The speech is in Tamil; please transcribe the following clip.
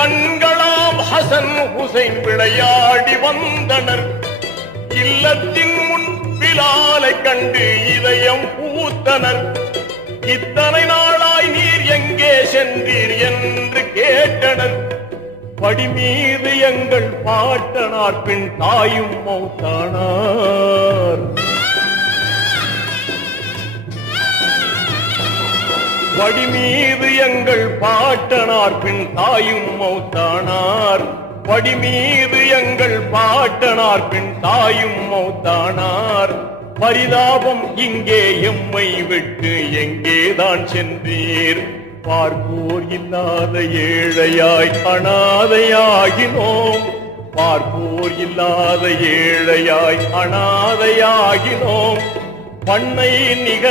கண்களாம் ஹசன் ஹுசைன் விளையாடி வந்தனர். இல்லத்தின் முன் பிலாலை கண்டு இதயம் பூத்தனர். இத்தனை நாளாய் நீர் எங்கே சென்றீர் என்று கேட்டனர். படி மீது எங்கள் பாட்டனார் பின் தாயும் மௌத்தானார். படி மீது எங்கள் பாட்டனார் பின் தாயும் மௌத்தானார். படி மீது எங்கள் பாட்டனார் பின் தாயும் மௌத்தானார். பரிதாபம் இங்கே எம்மை விட்டு எங்கேதான் சென்றீர்? பார்ப்போர் இல்லாத ஏழையாய் அனாதையாகினோம். பார்ப்போர் இல்லாத ஏழையாய் அனாதையாகினோம். பண்ணை நிக